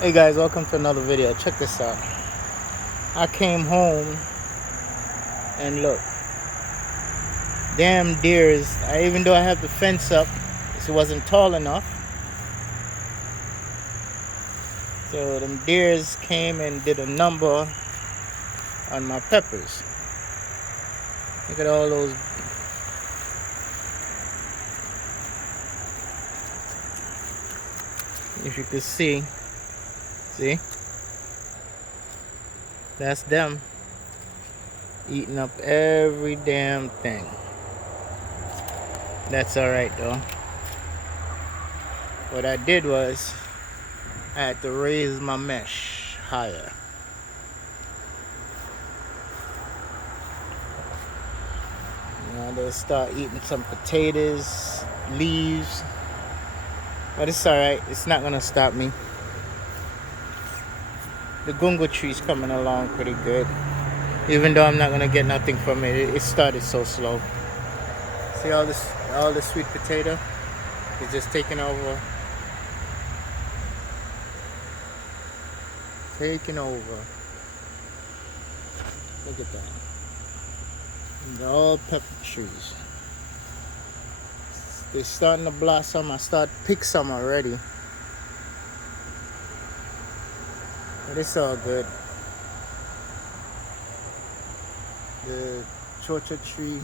Hey guys, welcome to another video. Check this out. I came home and look, damn deers. Even though I have the fence up, it wasn't tall enough. So them deers came and did a number on my peppers. Look at all those. If you could see, that's them eating up every damn thing. That's alright though. What I did was I had to raise my mesh higher. Now they'll start eating some potatoes, leaves, but it's alright. It's not gonna stop me. The gungo tree's coming along pretty good, even though I'm not gonna get nothing from it. It started so slow. See all the sweet potato is just taking over. Taking over. Look at that. And they're all pepper trees. They're starting to blossom. I start to pick some already. But it's all good. The chocha tree.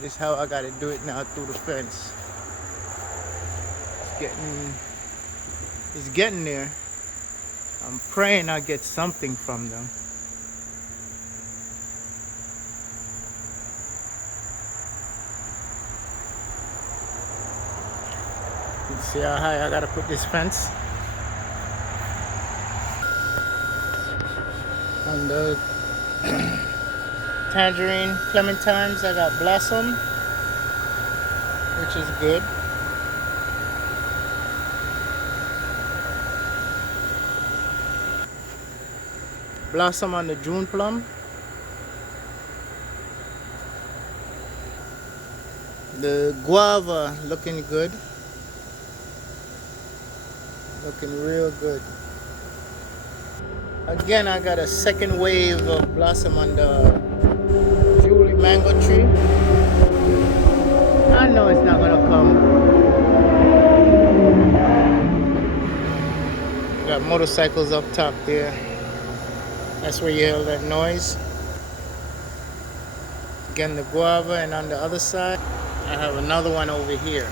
This is how I gotta do it now through the fence. It's getting there. I'm praying I get something from them. You see how high I gotta put this fence? And the tangerine clementines, I got blossom, which is good. Blossom on the June plum. The guava looking good. Looking real good. Again, I got a second wave of blossom on the Julie mango tree. I know it's not gonna come. Got motorcycles up top there. That's where you hear that noise. Again, the guava, and on the other side, I have another one over here.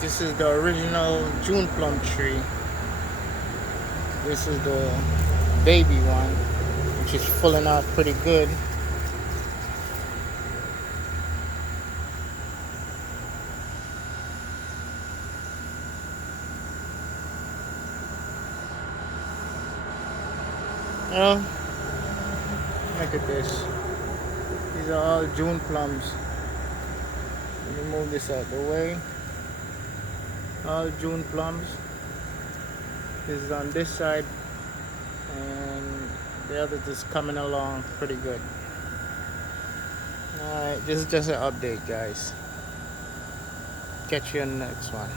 This is the original June plum tree. This is the baby one, which is pulling out pretty good. Well, look at this. These are all June plums. Let me move this out the way. All June plums. This is on this side, and the other is coming along pretty good. Alright, this is just an update, guys. Catch you in the next one.